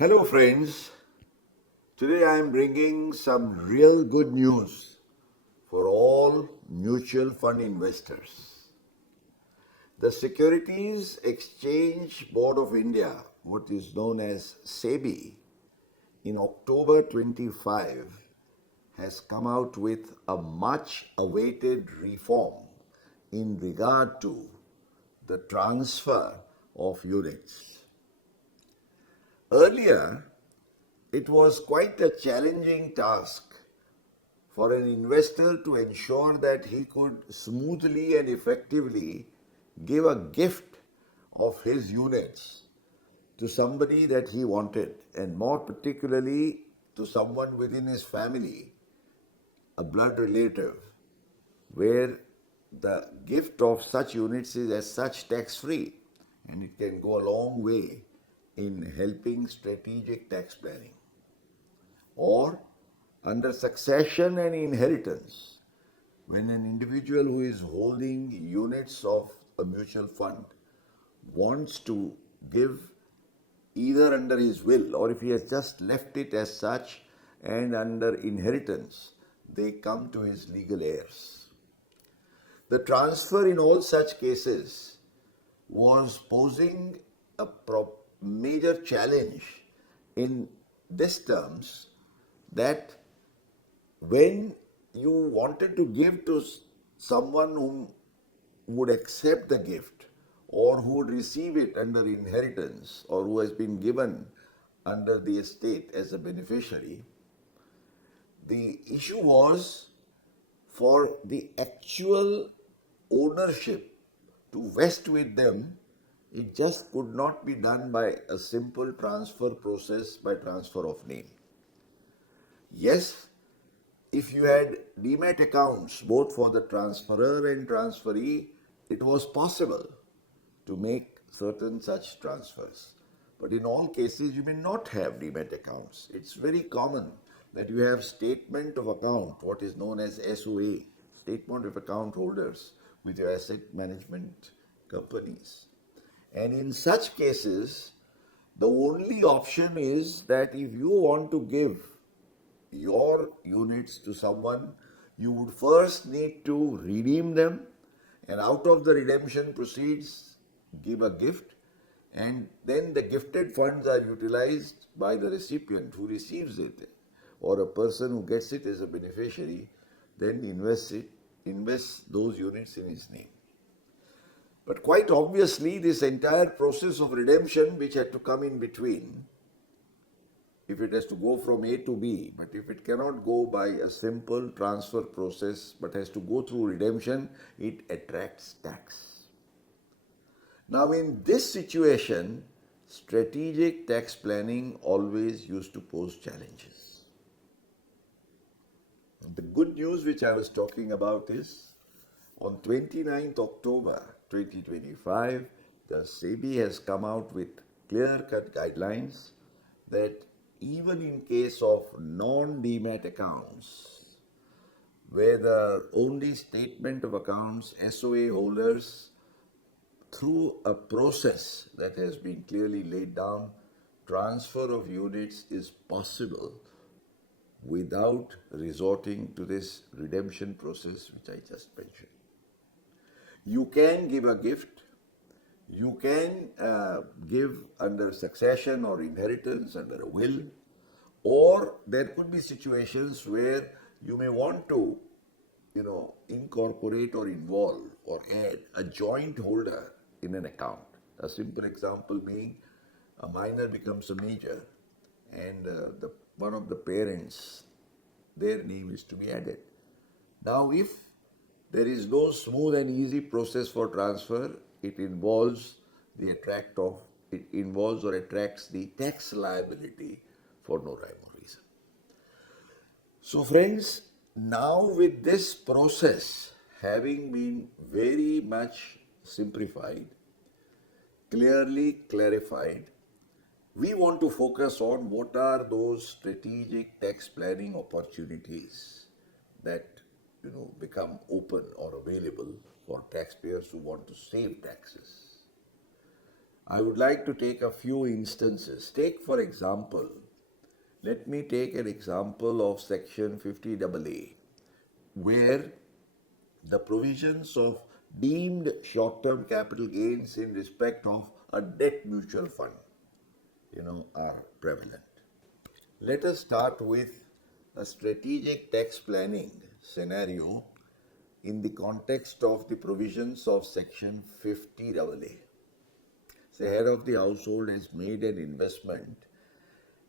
Hello, friends. Today I am bringing some real good news for all mutual fund investors. The Securities Exchange Board of India, what is known as SEBI, in October 25 has come out with a much awaited reform in regard to the transfer of units. Earlier, it was quite a challenging task for an investor to ensure that he could smoothly and effectively give a gift of his units to somebody that he wanted, and more particularly to someone within his family, a blood relative, where the gift of such units is as such tax free, and it can go a long way in helping strategic tax planning. Or under succession and inheritance, when an individual who is holding units of a mutual fund wants to give either under his will or if he has just left it as such and under inheritance, they come to his legal heirs. The transfer in all such cases was posing a major challenge in this terms that when you wanted to give to someone who would accept the gift or who would receive it under inheritance or who has been given under the estate as a beneficiary, the issue was for the actual ownership to vest with them. It just could not be done by a simple transfer process by transfer of name. Yes, if you had demat accounts both for the transferor and transferee, it was possible to make certain such transfers. But in all cases, you may not have demat accounts. It's very common that you have statement of account, what is known as SOA, statement of account holders with your asset management companies. And in such cases, the only option is that if you want to give your units to someone, you would first need to redeem them, and out of the redemption proceeds, give a gift, and then the gifted funds are utilized by the recipient who receives it, or a person who gets it as a beneficiary, then invests those units in his name. But quite obviously, this entire process of redemption, which had to come in between, if it has to go from A to B, but if it cannot go by a simple transfer process but has to go through redemption, it attracts tax. Now, in this situation, strategic tax planning always used to pose challenges. The good news which I was talking about is on 29th October 2025, the SEBI has come out with clear-cut guidelines that even in case of non-demat accounts, where the only statement of accounts SOA holders, through a process that has been clearly laid down, transfer of units is possible without resorting to this redemption process which I just mentioned. You can give a gift, you can give under succession or inheritance, under a will, or there could be situations where you may want to, incorporate or involve or add a joint holder in an account. A simple example being a minor becomes a major and one of the parents, their name is to be added. Now, if there is no smooth and easy process for transfer, it involves or attracts the tax liability for no rhyme or reason. So friends, now with this process having been very much simplified, clearly clarified, we want to focus on what are those strategic tax planning opportunities that become open or available for taxpayers who want to save taxes. I would like to take a few instances. Take, for example, let me take an example of Section 50AA, where the provisions of deemed short-term capital gains in respect of a debt mutual fund, are prevalent. Let us start with a strategic tax planning scenario in the context of the provisions of Section 50AA. The head of the household has made an investment,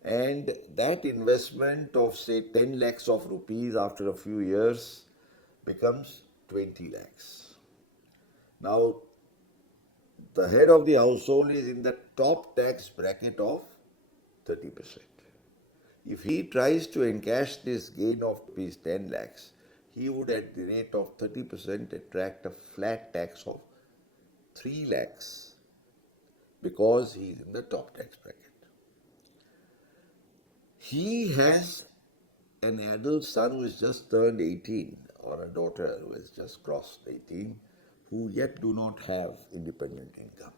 and that investment of say 10 lakhs of rupees after a few years becomes 20 lakhs. Now, the head of the household is in the top tax bracket of 30%. If he tries to encash this gain of rupees 10 lakhs, he would at the rate of 30% attract a flat tax of 3 lakhs because he is in the top tax bracket. He has an adult son who has just turned 18 or a daughter who has just crossed 18 who yet do not have independent income.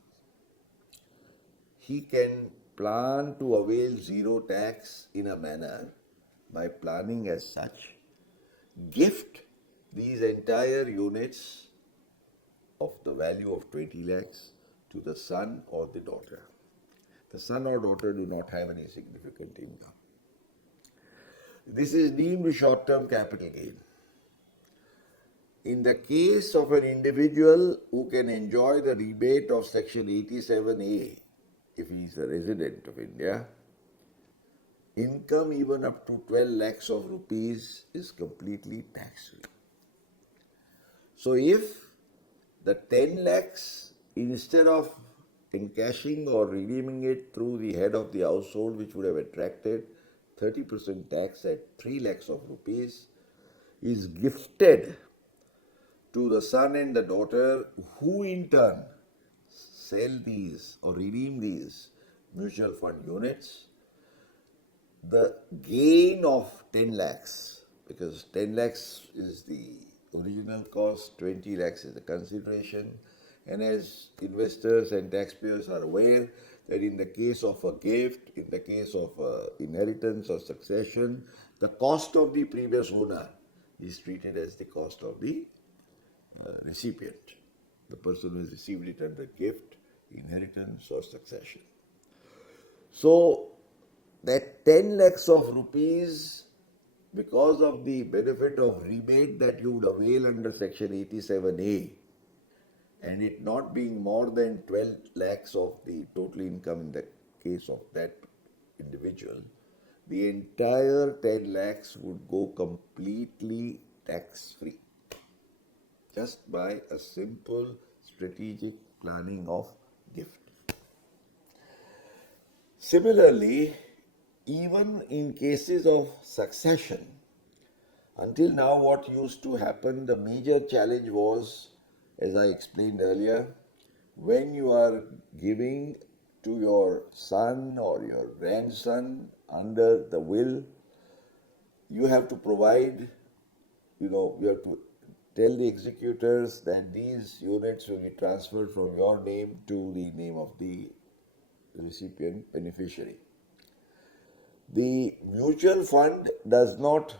He can plan to avail zero tax in a manner by planning as such, gift these entire units of the value of 20 lakhs to the son or the daughter. The son or daughter do not have any significant income. This is deemed short-term capital gain. In the case of an individual who can enjoy the rebate of Section 87A, if he is a resident of India, income even up to 12 lakhs of rupees is completely tax-free. So if the 10 lakhs, instead of encashing or redeeming it through the head of the household, which would have attracted 30% tax at 3 lakhs of rupees, is gifted to the son and the daughter, who in turn sell these or redeem these mutual fund units, the gain of 10 lakhs, because 10 lakhs is the original cost, 20 lakhs is the consideration, and as investors and taxpayers are aware that in the case of a gift, in the case of inheritance or succession, the cost of the previous owner is treated as the cost of the recipient, the person who has received it under gift, inheritance or succession. So that 10 lakhs of rupees, because of the benefit of rebate that you would avail under Section 87A, and it not being more than 12 lakhs of the total income in the case of that individual, the entire 10 lakhs would go completely tax-free, just by a simple strategic planning of gift. Similarly, even in cases of succession, until now what used to happen, the major challenge was, as I explained earlier, when you are giving to your son or your grandson under the will, you have to provide, you have to tell the executors that these units will be transferred from your name to the name of the recipient beneficiary. The mutual fund does not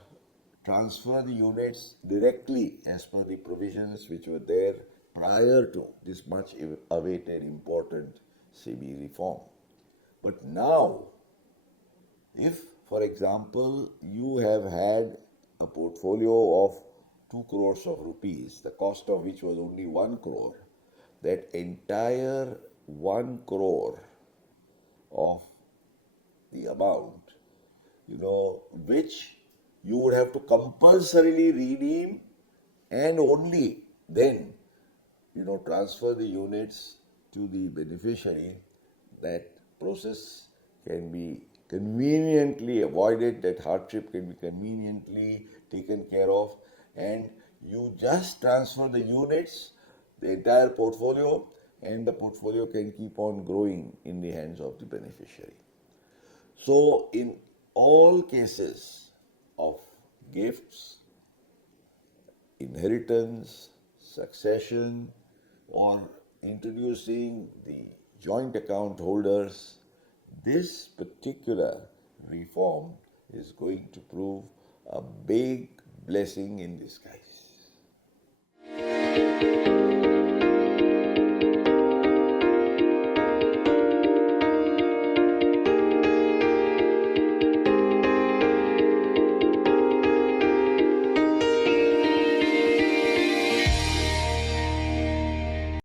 transfer the units directly as per the provisions which were there prior to this much awaited important SEBI reform. But now, if, for example, you have had a portfolio of 2 crores of rupees, the cost of which was only 1 crore, that entire 1 crore of the amount, which you would have to compulsorily redeem and only then, transfer the units to the beneficiary, that process can be conveniently avoided, that hardship can be conveniently taken care of, and you just transfer the units, the entire portfolio, and the portfolio can keep on growing in the hands of the beneficiary. So in all cases of gifts, inheritance, succession, or introducing the joint account holders, this particular reform is going to prove a big blessing in disguise.